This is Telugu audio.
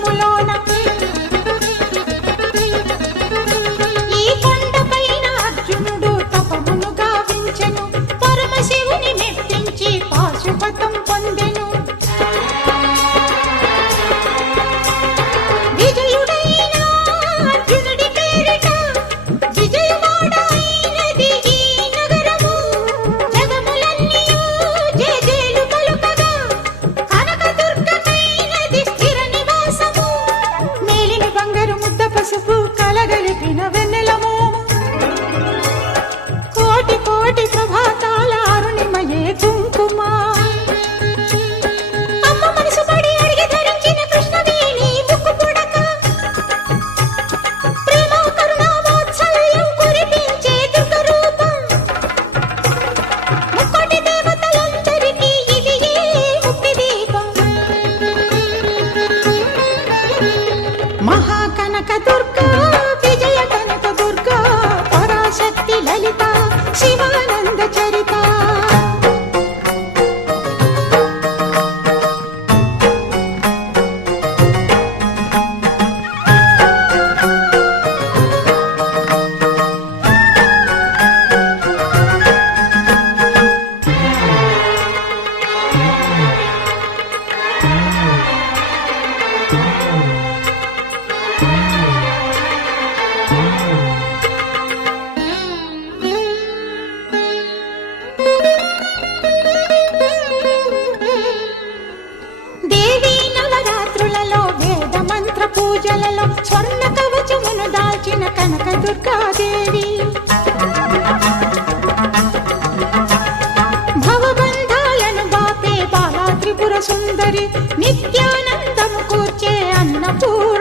వనములోన ఈ కొండపైన అర్జునుడు తపమును గావించెను పరమశివుని మెప్పించి పాశుపతం పొందెను విజయుడైన అర్జునుడి పేరిట విజయవాడ అయినది ఈ నగరము జగములన్నీయు జేజేలు పలుకగా కనకదుర్గమైనది స్థిర నివాసము మేలిన బంగారు ముద్ద పసుపు కలగలిపిన వెన్నెల మోము కోటి కోటి ప్రభాతాల అరుణిమయే కుంకుమ అమ్మ మనసు పడి అడిగి ధరించిన కృష్ణవేణి ముక్కు పుడక ప్రేమ కరుణ వాత్సల్యం కురిపించే దుర్గ రూపం ముక్కోటి దేవతలందరికీ ఇది ఏ ముక్తి దీపం మహాకనక దుర్గా విజయ కనక దుర్గా పరాశక్తి లలిత శివానంద చరిత దేవీ నవరాత్రులలో వేద మంత్ర పూజలలో స్వర్ణ కవచమును దాల్చిన కనక దుర్గాదేవి భవబంధాలను బాపే బాలా త్రిపుర సుందరి నిత్యానందము కూర్చే అన్నపూర్ణ